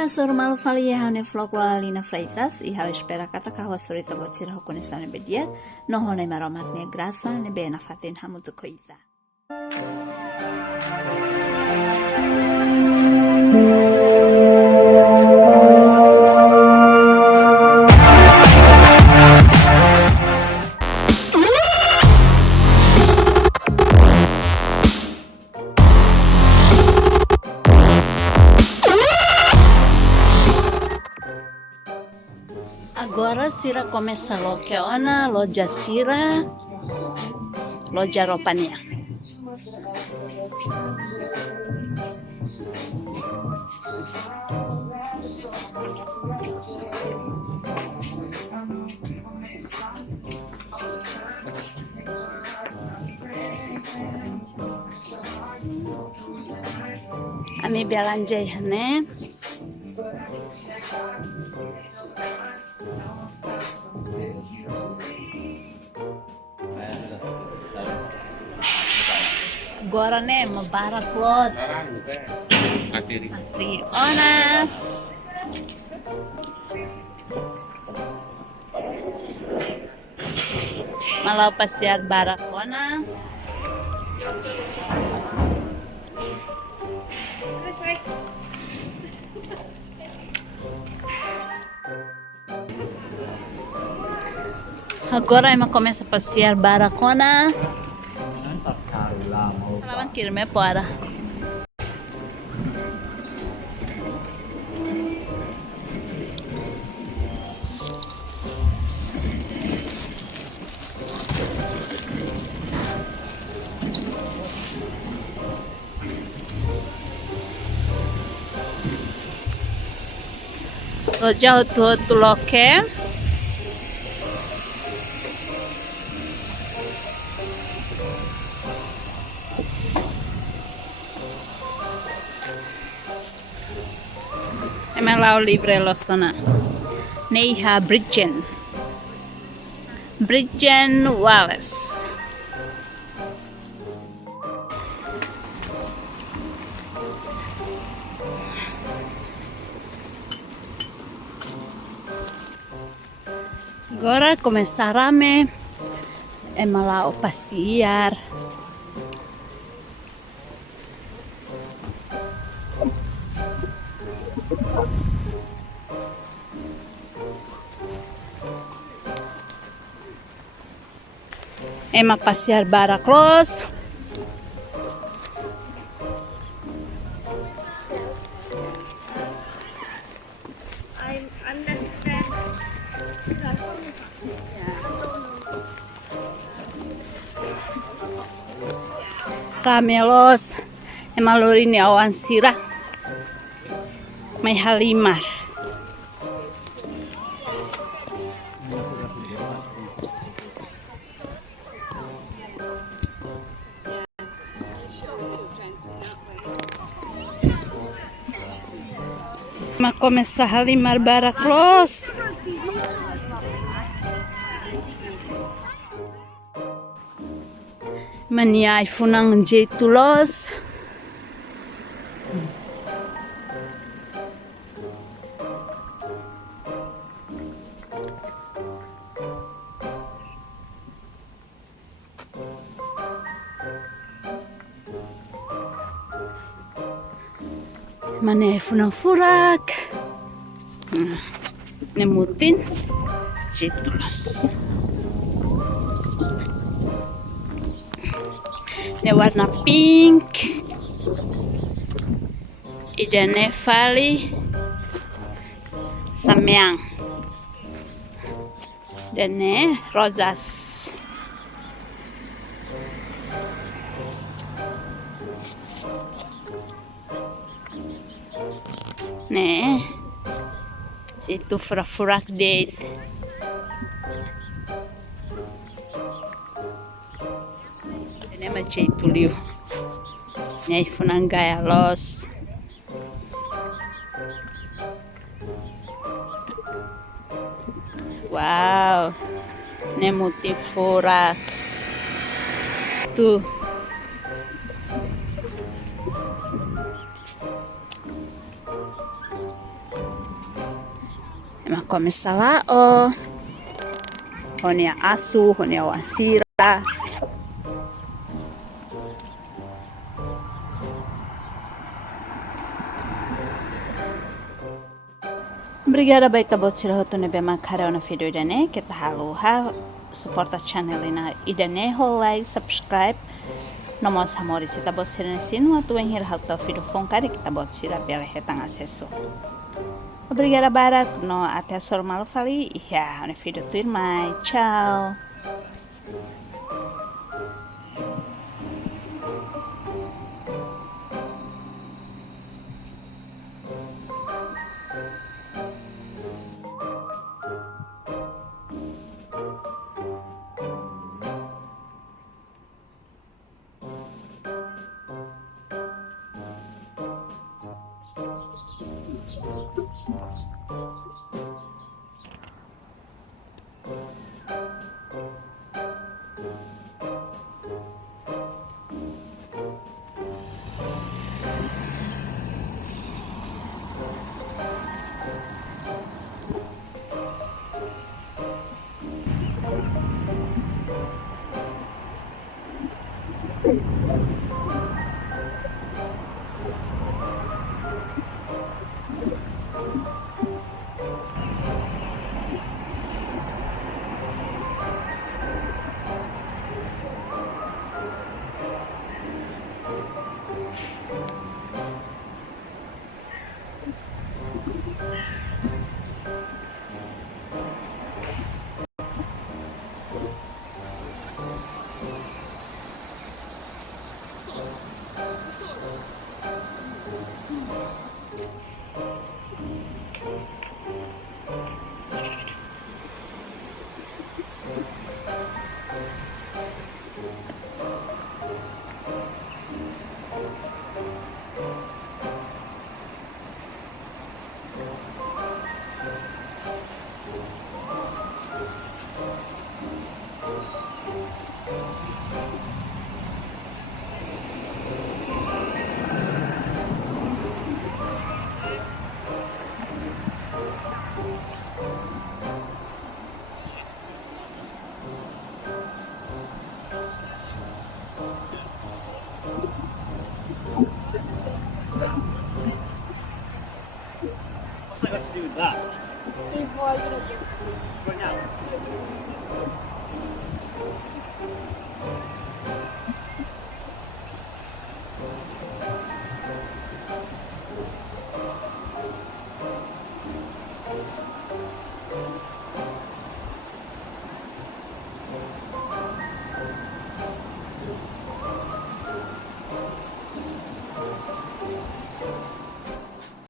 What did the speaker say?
Surmalu falia hane vlog lalina freitas e hau espera kata kahwa sorita bocira hokone sane bedia no hone maromatne grasa ne bena fatin hamutu koita. Agora Sira começa lo que ona loja Sira loja ropanya. Ami belanja ne. Agora né, mabara cloth. Asli ona. Malau passear barakona. Agora ela começa a passear barakona. Lawan kirimnya para. Roja tu loke. Emelau libre losana. Neha Bridgen Wallace. Agora começarame emelau passear. Ema passear baraklos. I understand. Ramelos emalurini awan sirah. May halimar. Ma começar a limar baraklos. Mania ifunang jeitulos. Mania ifunang furak. Nemutin jeitulos. Ini warna pink. Idane Valley Samyang. Dan ini Rosas. Nih, situ furak-furak date. Ini macam itu liu. Nih funang gaya los. Wow, ini motif furak. Tuh. Makome salao. Honia asu, honia wasira. Obrigada baita botira hotune bema cara na video idane kita haluha support a channel ina idane like subscribe nomos amori sita botira sinu atu enhir hauta video foncari kita botira bela retang acesso. Obrigada barak no até a sormalo fali ya na video tu irmai ciao. What's that got to do with that? Right now.